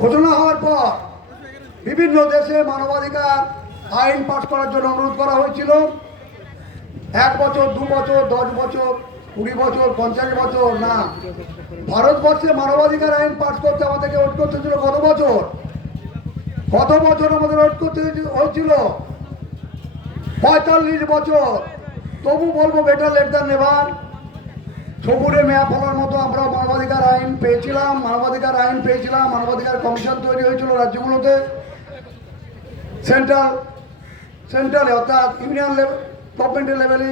ঘোষণা হওয়ার পর বিভিন্ন দেশে মানবাধিকার আইন পাস করার জন্য অনুরোধ করা হয়েছিল। 1 বছর, 2 বছর, 10 বছর, 20 বছর, 50 বছর না, ভারতবর্ষে মানবাধিকার আইন পাস করতে আমাদেরকে ওয়েট করতে হয়েছিল কত বছর? আমাদের ওয়েট করতে হয়েছিল 45 বছর। তবু বলবো বেটার লেট দ্যান নেভার। সবুরে মেয়া ফলার মতো আমরা মানবাধিকার আইন পেয়েছিলাম, মানবাধিকার কমিশন তৈরি হয়েছিল রাজ্যগুলোতে, সেন্ট্রাল অর্থাৎ ইউনিয়ন গভর্নমেন্টের লেভেলে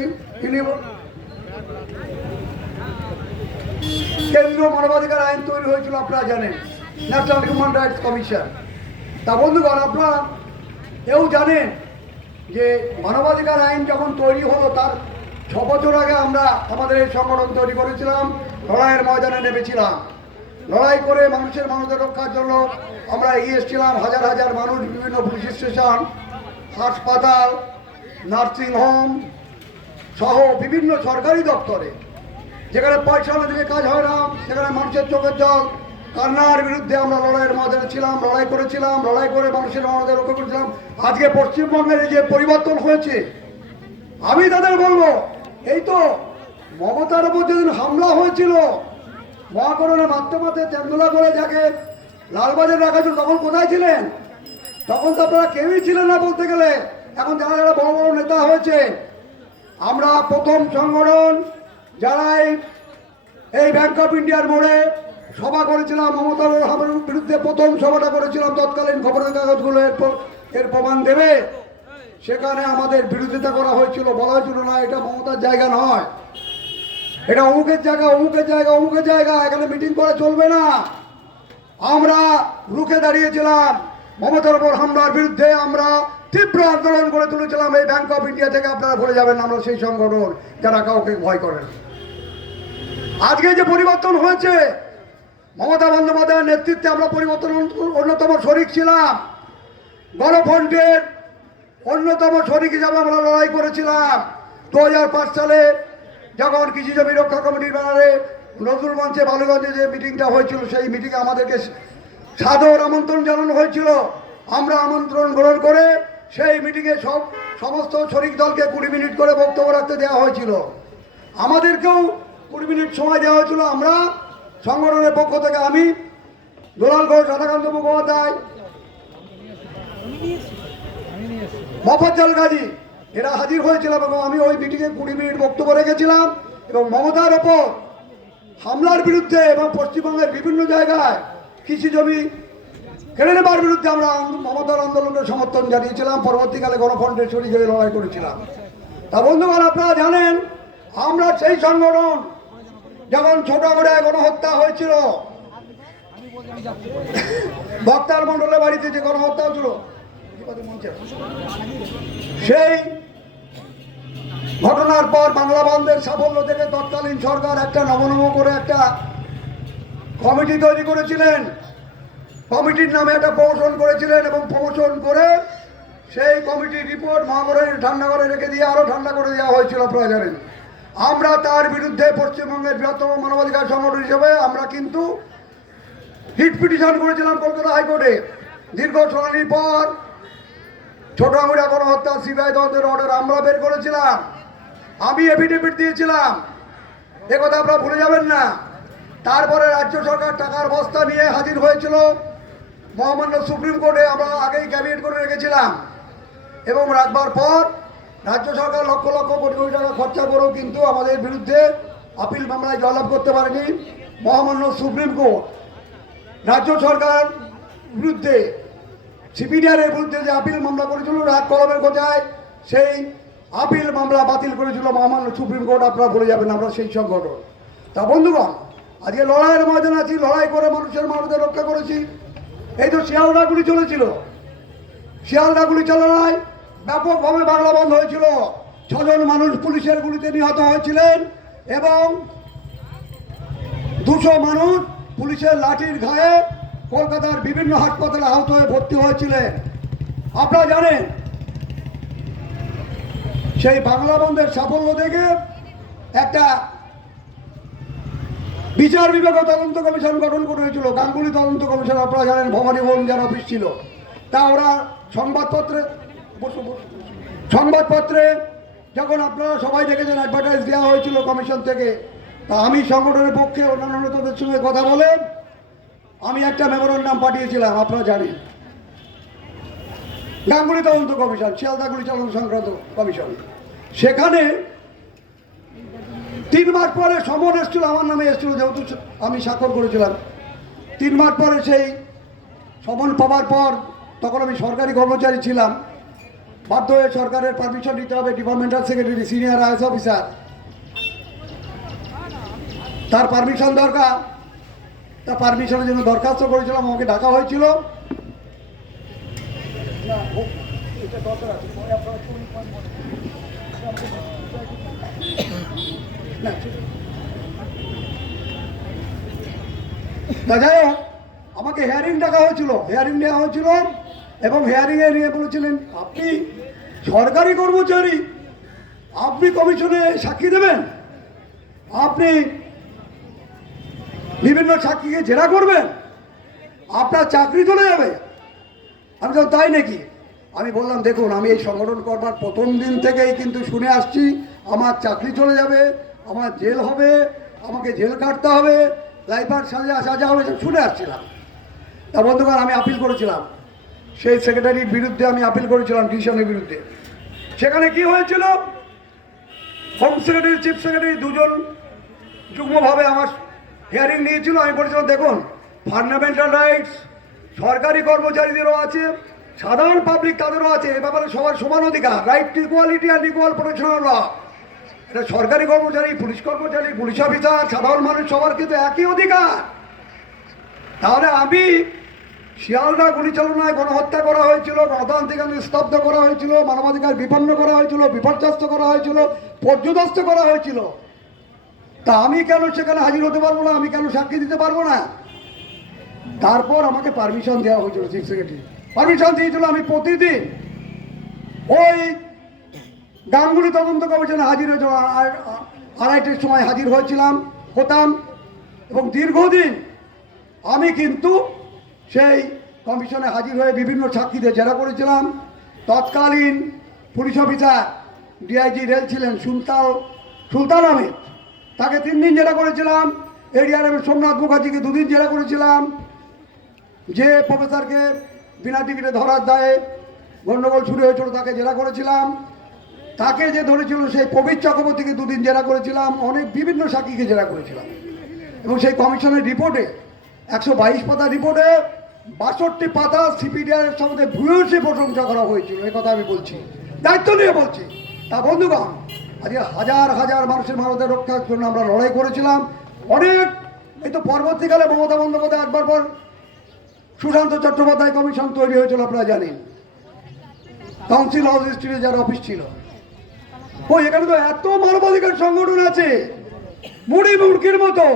কেন্দ্রীয় মানবাধিকার আইন তৈরি হয়েছিল, আপনারা জানেন, ন্যাশনাল হিউম্যান রাইটস কমিশন। তা বন্ধুগণ, আপনারা এও জানেন যে মানবাধিকার আইন যখন তৈরি হলো তার 6 বছর আগে আমরা আমাদের এই সংগঠন তৈরি করেছিলাম, লড়াইয়ের ময়দানে নেমেছিলাম। লড়াই করে মানুষের রক্ষার জন্য আমরা এগিয়ে এসেছিলাম। হাজার হাজার মানুষ বিভিন্ন পুলিশ স্টেশন, হাসপাতাল, নার্সিংহোম সহ বিভিন্ন সরকারি দপ্তরে, যেখানে পয়সা না দিলে কাজ হয় না, সেখানে মানুষের চোখের জল কান্নার বিরুদ্ধে আমরা লড়াইয়ের ময়দানে ছিলাম, লড়াই করেছিলাম, লড়াই করে মানুষের মনদের রক্ষা করেছিলাম। আজকে পশ্চিমবঙ্গের যে পরিবর্তন হয়েছে, আমি তাদের বলবো, এই তো মমতার উপর যেদিন হামলা হয়েছিল, মহাকরণে মাত্র তেন্দুলা করে যাকে লালবাজার রাখা ছিল, তখন কোথায় ছিলেন? তখন তো আপনারা কেউই ছিলেন না বলতে গেলে। এখন যারা যারা বড় বড় নেতা হয়েছে, আমরা প্রথম সংগঠন যারা এই ব্যাংক অফ ইন্ডিয়ার মোড়ে সভা করেছিলাম, মমতার বিরুদ্ধে প্রথম সভাটা করেছিলাম, তৎকালীন খবরের কাগজগুলো এর প্রমাণ দেবে। সেখানে আমাদের বিরোধিতা করা হয়েছিল, বলা হয়েছিল না এটা মমতার জায়গা নয়, এটা অমুকের জায়গা, এখানে মিটিং করা চলবে না। আমরা রুখে দাঁড়িয়েছিলাম, মমতার উপর হামলার বিরুদ্ধে আমরা তীব্র আন্দোলন করে তুলেছিলাম। এই ব্যাংক অফ ইন্ডিয়া থেকে আপনারা ভুলে যাবেন, আমরা সেই সংগঠন যারা কাউকে ভয় করেন। আজকে যে পরিবর্তন হয়েছে, মমতা বন্দ্যোপাধ্যায়ের নেতৃত্বে আমরা পরিবর্তন অন্যতম শরিক ছিলাম। গণফ্রন্টের অন্যতম শরিক হিসাবে আমরা লড়াই করেছিলাম। 2005 সালে যখন কৃষি জমি রক্ষা কমিটির ব্যানারে নজরুল মঞ্চে বালুগঞ্জে যে মিটিংটা হয়েছিল, সেই মিটিংয়ে আমাদেরকে সাদর আমন্ত্রণ জানানো হয়েছিল। আমরা আমন্ত্রণ গ্রহণ করে সেই মিটিংয়ে সমস্ত শরিক দলকে 20 মিনিট করে বক্তব্য রাখতে দেওয়া হয়েছিল। আমাদেরকেও 20 মিনিট সময় দেওয়া হয়েছিল। আমরা সংগঠনের পক্ষ থেকে আমি, দুলাল ঘোষ, রাধাকান্ত মুখোপাধ্যায়, মফজ্জল গাজী এরা হাজির হয়েছিলাম এবং আমি ওই মিটিংয়ে 20 মিনিট বক্তব্য রেখেছিলাম এবং মমতার ওপর হামলার বিরুদ্ধে এবং পশ্চিমবঙ্গের বিভিন্ন জায়গায় কৃষি জমি কেড়ে নেবার বিরুদ্ধে আমরা মমতার আন্দোলনকে সমর্থন জানিয়েছিলাম। পরবর্তীকালে গণফ্রন্টের শরিক হয়ে লড়াই করেছিলাম। তা বন্ধুগণ, আপনারা জানেন আমরা সেই সংগঠন যখন ছোটগড়ায় গণহত্যা হয়েছিল, বক্তার মন্ডলের বাড়িতে যে গণহত্যা হয়েছিল, সেই ঘটনার পর বাংলা বন্ধের সাফল্য থেকে তৎকালীন সরকার একটা নমনম করে একটা কমিটি তৈরি করেছিলেন। কমিটির নামে একটা প্রমোশন করেছিলেন এবং প্রমোশন করে সেই কমিটির রিপোর্ট মহানগরের ঠান্ডা করে রেখে দিয়ে আরও ঠান্ডা করে দেওয়া হয়েছিল, আপনারা জানেন। আমরা তার বিরুদ্ধে পশ্চিমবঙ্গের বৃহত্তম মানবাধিকার সংগঠন হিসেবে আমরা কিন্তু হিট পিটিশন করেছিলাম কলকাতা হাইকোর্টে। দীর্ঘ শুনানির পর ছোট আঙুরিয়া গণহত্যা সিবিআই তদন্তের অর্ডার আমরা বের করেছিলাম। আমি এফিডেভিট দিয়েছিলাম, একথা আপনারা ভুলে যাবেন না। তারপরে রাজ্য সরকার টাকার বস্তা নিয়ে হাজির হয়েছিল মহামান্য সুপ্রিম কোর্টে। আমরা আগেই ক্যাবিনেট করে রেখেছিলাম এবং রাখবার পর রাজ্য সরকার লক্ষ লক্ষ কোটি কোটি টাকা খরচা করেও কিন্তু আমাদের বিরুদ্ধে আপিল মামলায় জয়লাভ করতে পারেনি। মহামান্য সুপ্রিম কোর্ট রাজ্য সরকার বিরুদ্ধে, সিপিডিআরের বিরুদ্ধে যে আপিল মামলা করেছিল রাগ কলমের গোজায়, সেই আপিল মামলা বাতিল করেছিল মহামান্য সুপ্রিম কোর্ট। আপনারা ভুলে যাবেন আমরা সেই সংগঠন। তা বন্ধুগণ, আজকে লড়াইয়ের ময়দানে আছি, লড়াই করে মানুষের রক্ষা করেছি। এই তো শিয়ালদা গুলি চলেছিল, শিয়ালদা গুলি চালনায় ব্যাপকভাবে বাংলা বন্ধ হয়েছিল। 6 জন মানুষ পুলিশের গুলিতে নিহত হয়েছিলেন এবং 200 মানুষ পুলিশের লাঠির ঘায়ে কলকাতার বিভিন্ন হাসপাতালে আহত হয়ে ভর্তি হয়েছিলেন। আপনারা জানেন সেই বাংলা বন্ধের সাফল্য দেখে একটা বিচার বিভাগ তদন্ত কমিশন গঠন করা হয়েছিল, গাঙ্গুলি তদন্ত কমিশন, আপনারা জানেন ভবানী ভবন যার অফিস ছিল। তা ওরা সংবাদপত্রে যখন আপনারা সবাই দেখেছেন অ্যাডভার্টাইজ দেওয়া হয়েছিল কমিশন থেকে, তা আমি সংগঠনের পক্ষে অন্যান্য নেতাদের সঙ্গে কথা বলে আমি একটা মেমোরেন্ডাম পাঠিয়েছিলাম, আপনারা জানেন, গাঙ্গুলি তদন্ত কমিশন, শিয়ালদা গুলি চালনা সংক্রান্ত কমিশন। সেখানে 3 মাস পরে সমন এসেছিল, আমার নামে এসেছিল, যেহেতু আমি স্বাক্ষর করেছিলাম। 3 মাস পরে সেই সমন পাওয়ার পর, তখন আমি সরকারি কর্মচারী ছিলাম, বাধ্য হয়ে সরকারের পারমিশন নিতে হবে, departmental secretary, senior IAS officer, তার পারমিশন দরকার। তা পারমিশনের জন্য দরখাস্ত করেছিলাম, আমাকে ডাকা হয়েছিল। যাই হোক, আমাকে হেয়ারিং ডাকা হয়েছিল, হেয়ারিং নেওয়া হয়েছিল, এবং হেয়ারিংয়ে নিয়ে বলেছিলেন আপনি সরকারি কর্মচারী, আপনি কমিশনে সাক্ষী দেবেন, আপনি বিভিন্ন সাক্ষীকে জেরা করবেন, আপনার চাকরি চলে যাবে। আমি তো তাই নাকি? আমি বললাম দেখুন, আমি এই সংগঠন করবার প্রথম দিন থেকেই কিন্তু শুনে আসছি আমার চাকরি চলে যাবে, আমার জেল হবে, আমাকে জেল কাটতে হবে, লাইফার সাজা হবে, শুনে আসছিলাম। তা বন্ধুগণ, আমি আপিল করেছিলাম, সেই সেক্রেটারির বিরুদ্ধে আমি আপিল করেছিলাম, ডিসিশনের বিরুদ্ধে। সেখানে কি হয়েছিল, হোম সেক্রেটারি, চিফ সেক্রেটারি দুজন যুগ্মভাবে আমার হিয়ারিং নিয়েছিল। আমি বলেছিলাম দেখুন, ফান্ডামেন্টাল রাইটস সরকারি কর্মচারীদেরও আছে, সাধারণ পাবলিক তাদেরও আছে, এ ব্যাপারে সবার সমান অধিকার, right to equality and equal protection of law. এটা সরকারি কর্মচারী, পুলিশ কর্মচারী, পুলিশ অফিসার, সাধারণ মানুষ, সবার কিন্তু একই অধিকার। তাহলে আমি শিয়ালদা গুলিচালনায় গণহত্যা করা হয়েছিল, গণতান্ত্রিক স্তব্ধ করা হয়েছিল, মানবাধিকার বিপন্ন করা হয়েছিল, বিপর্যস্ত করা হয়েছিল, পর্যদস্ত করা হয়েছিল, তা আমি কেন সেখানে হাজির হতে পারবো না? আমি কেন সাক্ষী দিতে পারবো না? তারপর আমাকে পারমিশন দেওয়া হয়েছিল, চিফ সেক্রেটারি পারমিশন দিয়েছিল, আমি প্রতিদিন ওই গাঙ্গুলি তদন্ত কমিশনে হাজির হয়েছিল, 2:30টার সময় হাজির হতাম, এবং দীর্ঘদিন আমি কিন্তু সেই কমিশনে হাজির হয়ে বিভিন্ন সাক্ষীদের জেরা করেছিলাম। তৎকালীন পুলিশ অফিসার ডিআইজি রেল ছিলেন সুলতান আহমেদ, তাকে 3 দিন জেরা করেছিলাম। এডিআরএম সোমনাথ মুখার্জিকে 2 দিন জেরা করেছিলাম। যে প্রফেসরকে বিনা টিকিটে ধরার দায়ে গণ্ডগোল শুরু হয়েছিল তাকে জেরা করেছিলাম। তাকে যে ধরেছিল সেই প্রবীর চক্রবর্তীকে 2 দিন জেরা করেছিলাম। অনেক বিভিন্ন সাক্ষীকে জেরা করেছিলাম, এবং সেই কমিশনের রিপোর্টে 122 পাতা রিপোর্টে 62 পাতা সিপিডিআর সম্বন্ধে ভূয়সী প্রশংসা করা হয়েছিল। এই কথা আমি বলছি, দায়িত্ব নিয়ে বলছি। তা বন্ধুগণ, আজকে হাজার হাজার মানুষের মানবতা রক্ষার জন্য আমরা লড়াই করেছিলাম অনেক। এই তো পরবর্তীকালে মমতা বন্দ্যোপাধ্যায় একবার পর সুশান্ত চট্টোপাধ্যায় কমিশন তৈরি হয়েছিল, আপনারা জানেন, কাউন্সিল হাউস স্ট্রিটে যার অফিস ছিল। ওই এখানে তো এত মানবাধিকার সংগঠন আছে মুড়ি মুড়কির মতো,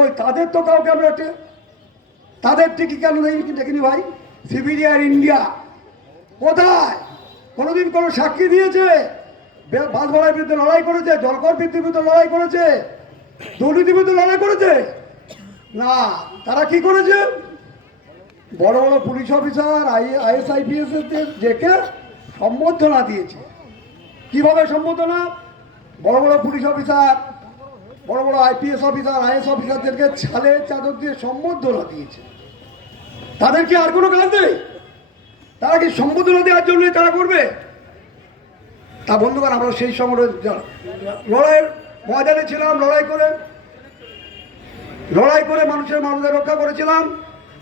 ওই তাদের তো কাউকে আমরা তাদের টিকি কেন দেখিনি ভাই? সিবিডিআর ইন্ডিয়া কোথায়? কোনোদিন কোনো সাক্ষী দিয়েছে? বাস ভাড়ার বিরুদ্ধে লড়াই করেছে, জলকর বৃদ্ধির বিরুদ্ধে লড়াই করেছে, দুর্নীতির বিরুদ্ধে লড়াই করেছে? না, তারা কি করেছে? বড় বড় পুলিশ অফিসার, আইএস আইপিএস ডেকে সম্বর্ধনা দিয়েছে। কিভাবে সম্বর্ধনা? বড় বড় পুলিশ অফিসার, বড় বড় আইপিএস অফিসার, আইএস অফিসারদেরকে ছালে চাদর দিয়ে সম্বর্ধনা দিয়েছে। তাদের কি আর কোনো কাজ নেই? তারা কি সম্বর্ধনা দেওয়ার জন্যই তারা করবে? তা বন্ধুগণ, আমরা সেই সময় লড়াইয়ের ময়দানে ছিলাম, লড়াই করে মানুষের মানবতা রক্ষা করেছিলাম।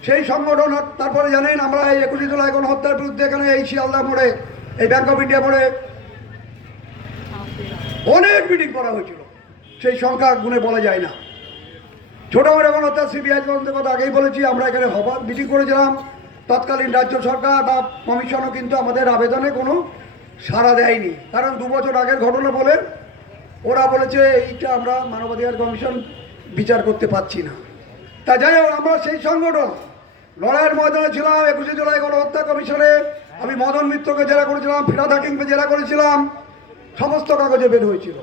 সেই সংগঠন তারপরে জানেন, আমরা এই 21 জুলাই গণহত্যার বিরুদ্ধে এখানে এই শিয়ালদা মোড়ে, এই ব্যাংক অফ ইন্ডিয়া মোড়ে অনেক মিটিং করা হয়েছিল, সেই সংখ্যা গুণে বলা যায় না। ছোটো মোটো গণহত্যা সিবিআই তদন্তের কথা আগেই বলেছি। আমরা এখানে মিটিং করেছিলাম। তৎকালীন রাজ্য সরকার বা কমিশনও কিন্তু আমাদের আবেদনে কোনো সাড়া দেয়নি, কারণ 2 বছর আগের ঘটনা বলে ওরা বলেছে এইটা আমরা মানবাধিকার কমিশন বিচার করতে পারছি না। তা যাই হোক, আমরা সেই সংগঠন লড়াইয়ের ময়দানে ছিলাম। 21 জুলাই গণহত্যা কমিশনে আমি মদন মিত্রকে জেরা করেছিলাম, ফিরাদ হাকিমকে জেরা করেছিলাম, সমস্ত কাগজে বের হয়েছিল।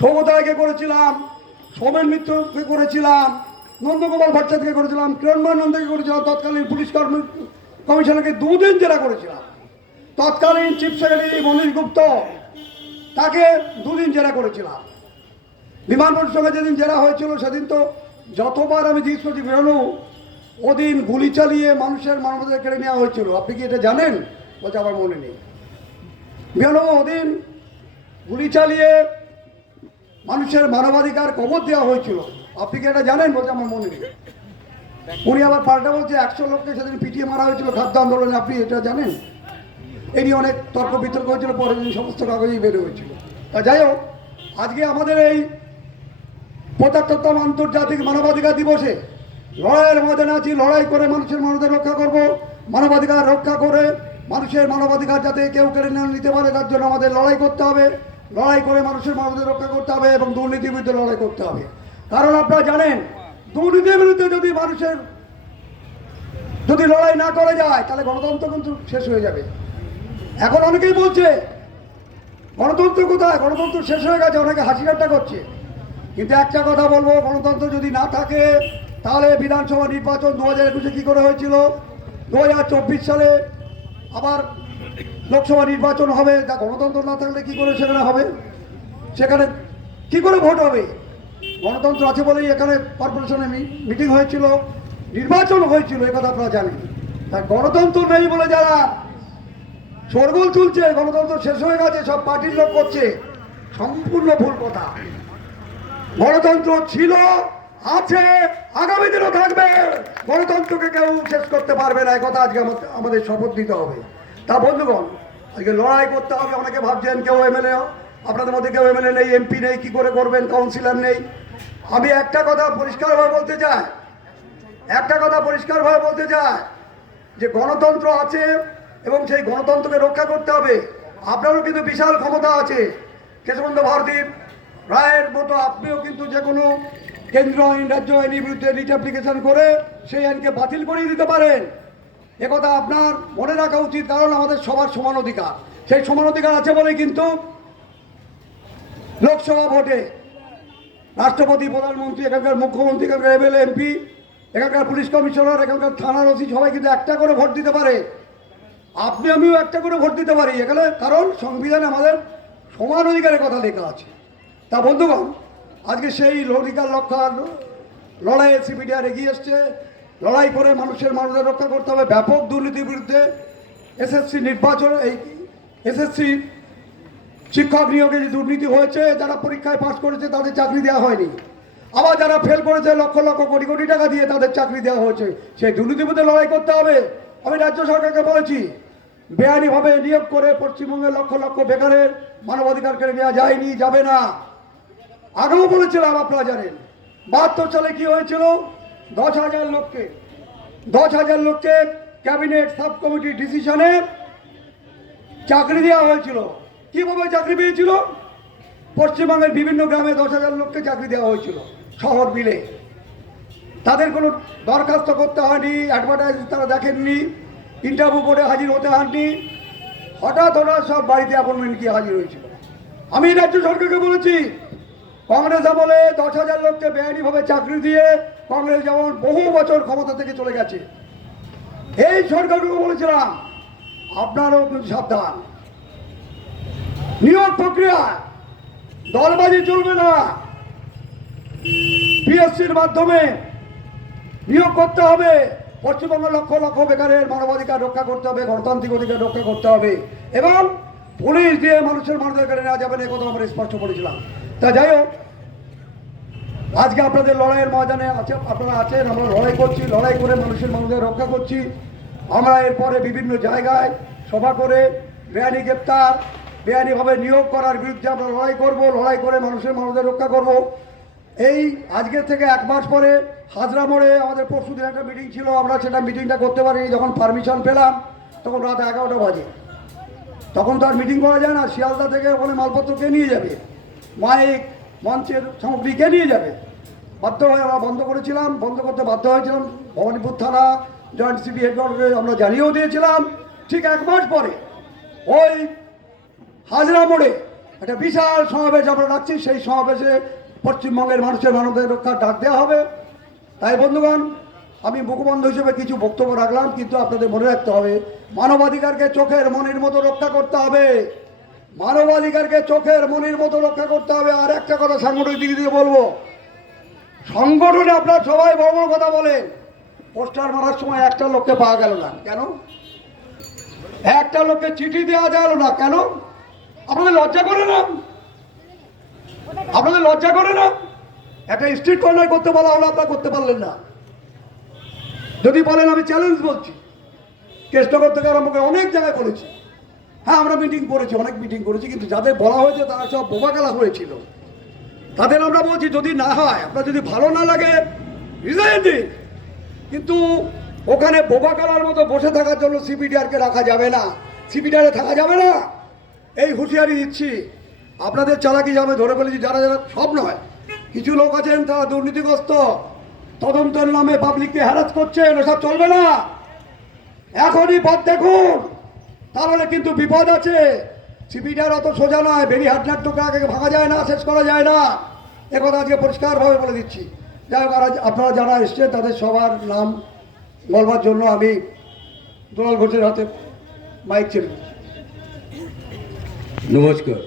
সৌগত রায়কে করেছিলাম, সোমেন মিত্রকে করেছিলাম, নন্দগোপাল ভট্টাচার্যকে করেছিলাম, কিরণময় নন্দকে করেছিলাম, তৎকালীন পুলিশ কমিশনারকে 2 দিন জেরা করেছিলাম, তৎকালীন চিফ সেক্রেটারি মনীষ গুপ্ত তাকে 2 দিন জেরা করেছিলাম। বিমানবন্দর সঙ্গে যেদিন জেরা হয়েছিল সেদিন তো যতবার আমি জিজ্ঞেস করছি বেরোনো, ওদিন গুলি চালিয়ে মানুষের মানবাধিকার কেড়ে নেওয়া হয়েছিল, আপনি কি এটা জানেন? বলছে আমার মনে নেই। বেরোনো ওদিন গুলি চালিয়ে মানুষের মানবাধিকার কবর দেওয়া হয়েছিল, আপনি কি এটা জানেন? বলছে আমার মনে নেই। উনি আবার পাল্টা বলছে 100 লোককে সেদিন পিটিয়ে মারা হয়েছিল খাদ্য আন্দোলনে, আপনি এটা জানেন? এই নিয়ে অনেক তর্ক বিতর্ক হয়েছিল, পরে দিন সমস্ত কাগজেই বের হয়েছিল। তা যাই হোক, আজকে আমাদের এই 75তম আন্তর্জাতিক মানবাধিকার দিবসে লড়াইয়ের ময়দানে আছি, লড়াই করে মানুষের মানবাধিকার রক্ষা করব। মানবাধিকার রক্ষা করে মানুষের মানবাধিকার যাতে কেউ কেড়ে না নিতে পারে তার জন্য আমাদের লড়াই করতে হবে। লড়াই করে মানুষের মানবাধিকার রক্ষা করতে হবে এবং দুর্নীতির বিরুদ্ধে লড়াই করতে হবে। কারণ আপনারা জানেন, দুর্নীতির বিরুদ্ধে যদি মানুষের যদি লড়াই না করা যায় তাহলে গণতন্ত্র কিন্তু শেষ হয়ে যাবে। এখন অনেকেই বলছে গণতন্ত্র কোথায়, গণতন্ত্র শেষ হয়ে গেছে, অনেকে হাসি ঠাট্টা করছে। কিন্তু একটা কথা বলবো, গণতন্ত্র যদি না থাকে তাহলে বিধানসভা নির্বাচন 2021-এ কী করে হয়েছিল, 2024 সালে আবার লোকসভা নির্বাচন হবে, তা গণতন্ত্র না থাকলে কী করে সেখানে হবে? সেখানে কী করে ভোট হবে? গণতন্ত্র আছে বলেই এখানে কর্পোরেশনে মিটিং হয়েছিল, নির্বাচন হয়েছিল, এ কথা আপনারা জানেন। তাই গণতন্ত্র নেই বলে যারা শোরগোল তুলছে গণতন্ত্র শেষ হয়ে গেছে, সব পার্টির লোক করছে, সম্পূর্ণ ভুল কথা। গণতন্ত্র ছিল, আছে, আগামী দিনও থাকবে। গণতন্ত্রকে কেউ শেষ করতে পারবে না, কথা আজকে আমাদের শপথ দিতে হবে। তা বন্ধুগণ, আজকে লড়াই করতে হবে। অনেকে ভাবছেন কেউ এমএলএ, আপনাদের মধ্যে কেউ এমএলএ নেই, এমপি নেই, কি করে করবেন, কাউন্সিলর নেই। আমি একটা কথা পরিষ্কারভাবে বলতে চাই, যে গণতন্ত্র আছে এবং সেই গণতন্ত্রকে রক্ষা করতে হবে। আপনারও কিন্তু বিশাল ক্ষমতা আছে। কেশবচন্দ্র ভারতীর রায়ের মতো আপনিও কিন্তু যে কোনো কেন্দ্র আইন, রাজ্য আইনের বিরুদ্ধে রিট অ্যাপ্লিকেশন করে সেই আইনকে বাতিল করিয়ে দিতে পারেন। একথা আপনার মনে রাখা উচিত, কারণ আমাদের সবার সমান অধিকার। সেই সমান অধিকার আছে বলেই কিন্তু লোকসভা ভোটে রাষ্ট্রপতি, প্রধানমন্ত্রী, এখানকার মুখ্যমন্ত্রী, এখানকার এমএলএ, এমপি, এখানকার পুলিশ কমিশনার, এখানকার থানার ওসি সবাই কিন্তু একটা করে ভোট দিতে পারে। আপনি আমিও একটা করে ভোট দিতে পারি এখানে, কারণ সংবিধানে আমাদের সমান অধিকারের কথা লেখা আছে। তা বন্ধুগণ, আজকে সেই অধিকার রক্ষার লড়াইয়ে সিপিডিআর এগিয়ে এসছে। লড়াই করে মানুষের মানবাধিকার রক্ষা করতে হবে। ব্যাপক দুর্নীতির বিরুদ্ধে এসএসসি নির্বাচন, এই এসএসসি শিক্ষক নিয়োগে যে দুর্নীতি হয়েছে, যারা পরীক্ষায় পাস করেছে তাদের চাকরি দেওয়া হয়নি, আবার যারা ফেল করেছে লক্ষ লক্ষ কোটি কোটি টাকা দিয়ে তাদের চাকরি দেওয়া হয়েছে। সেই দুর্নীতির বিরুদ্ধে লড়াই করতে হবে। আমি রাজ্য সরকারকে বলেছি, বেআইনিভাবে নিয়োগ করে পশ্চিমবঙ্গের লক্ষ লক্ষ বেকারের মানবাধিকার কেড়ে নেওয়া যায়নি, যাবে না। আগেও বলেছিলাম, আপনারা জানেন 72 সালে কি হয়েছিল, 10,000 লোককে ক্যাবিনেট সাব কমিটির ডিসিশনে চাকরি দেওয়া হয়েছিল। কিভাবে চাকরি পেয়েছিল? পশ্চিমবঙ্গের বিভিন্ন গ্রামে 10,000 লোককে চাকরি দেওয়া হয়েছিল, শহর মিলে। তাদের কোনো দরখাস্ত করতে হয়নি, অ্যাডভার্টাইজ তারা দেখেননি, ইন্টারভিউ করে হাজির হতে হয়নি, হঠাৎ সব বাড়িতে অ্যাপয়েন্টমেন্ট গিয়ে হাজির হয়েছিল। আমি রাজ্য সরকারকে বলেছি, কংগ্রেস আমলে 10,000 লোককে বেআইনিভাবে চাকরি দিয়ে কংগ্রেস যেমন বহু বছর ক্ষমতা থেকে চলে গেছে। এই সরকারকে বলেছিলাম, আপনারও কিন্তু সাবধান, নিয়োগ প্রক্রিয়া দলবাজি চলবে না। পিএসসির মাধ্যমে নিয়োগ করতে হবে। পশ্চিমবঙ্গের লক্ষ লক্ষ বেকারের মানবাধিকার রক্ষা করতে হবে, গণতান্ত্রিক অধিকার রক্ষা করতে হবে, এবং পুলিশ দিয়ে মানুষের মানবাধিকার নেওয়া যাবে না, কথা আমরা স্পষ্ট করেছিলাম। তা যাই হোক, আজকে আপনাদের লড়াইয়ের ময়দানে আছে, আপনারা আছেন, আমরা লড়াই করছি, লড়াই করে মানুষের মানবাধিকার রক্ষা করছি। আমরা এরপরে বিভিন্ন জায়গায় সভা করে বেআইনি গ্রেপ্তার, বেআইনিভাবে নিয়োগ করার বিরুদ্ধে আমরা লড়াই করব, লড়াই করে মানুষের মানবাধিকার রক্ষা করব। এই আজকের থেকে 1 মাস পরে হাজরা মোড়ে আমাদের পরশুদিন একটা মিটিং ছিল, আমরা সেটা মিটিংটা করতে পারিনি। যখন পারমিশন পেলাম তখন রাত 11টা বাজে, তখন তো আর মিটিং করা যায় না। শিয়ালদা থেকে ওখানে মালপত্র কে নিয়ে যাবে, মাইক, মঞ্চের সামগ্রী কে নিয়ে যাবে? বাধ্য হয়ে আমরা বন্ধ করেছিলাম, বন্ধ করতে বাধ্য হয়েছিলাম। ভবানীপুর থানা, জয়েন্ট সিটি হেডকোয়ার্টারে আমরা জানিয়েও দিয়েছিলাম। ঠিক 1 মাস পরে ওই হাজরা মোড়ে একটা বিশাল সমাবেশ আমরা রাখছি। সেই সমাবেশে পশ্চিমবঙ্গের মানুষের মানবাধিকার রক্ষার ডাক দেওয়া হবে। তাই বন্ধুগণ, আমি মুখবন্ধ হিসেবে কিছু বক্তব্য রাখলাম, কিন্তু আপনাদের মনে রাখতে হবে মানবাধিকারকে চোখের মনির মতো রক্ষা করতে হবে। মানবাধিকারকে চোখের মনির মতো রক্ষা করতে হবে। আর একটা কথা সাংগঠনিক দিক দিয়ে বলবো, সংগঠনে আপনার সবাই বড় বড় কথা বলেন, পোস্টার মারার সময় একটা লোককে পাওয়া গেল না কেন? একটা লোককে চিঠি দেওয়া গেল না কেন? আপনাদের লজ্জা করে না? আপনাদের লজ্জা করে না? একটা স্ট্রিট কর্নার করতে বলা হলো, আপনারা করতে পারলেন না। যদি বলেন, আমি চ্যালেঞ্জ বলছি, কৃষ্ণনগর থেকে আরম্ভ করে অনেক জায়গায় করেছি। হ্যাঁ, আমরা মিটিং করেছি, অনেক মিটিং করেছি, কিন্তু যাদের বলা হয়েছে তারা সব বোবাকালা হয়েছিল। তাদের আমরা বলছি, যদি না হয়, আপনার যদি ভালো না লাগে রিজাইন দিন, কিন্তু ওখানে বোবাকালার মতো বসে থাকার জন্য সিপিডিআরকে রাখা যাবে না, সিপিডিআরে থাকা যাবে না। এই হুঁশিয়ারি দিচ্ছি। আপনাদের চালাকি যাবে ধরে ফেলেছি, যারা যারা, সব নয়, কিছু লোক আছেন তারা দুর্নীতিগ্রস্ত, তদন্তের নামে পাবলিককে হ্যারাস করছেন, ওসব চলবে না। এখনই পথ দেখুন, তাহলে কিন্তু বিপদ আছে। সিপিডিআর অত সোজা নয়, বেরি হাটনার টোকা আগে ভাঙা যায় না, শেষ করা যায় না, একথা আজকে পরিষ্কারভাবে বলে দিচ্ছি। যাই হোক, আপনারা যারা এসছেন তাদের সবার নাম বলবার জন্য আমি দুলাল ঘোষের হাতে মাইক ছেড়ে। নমস্কার।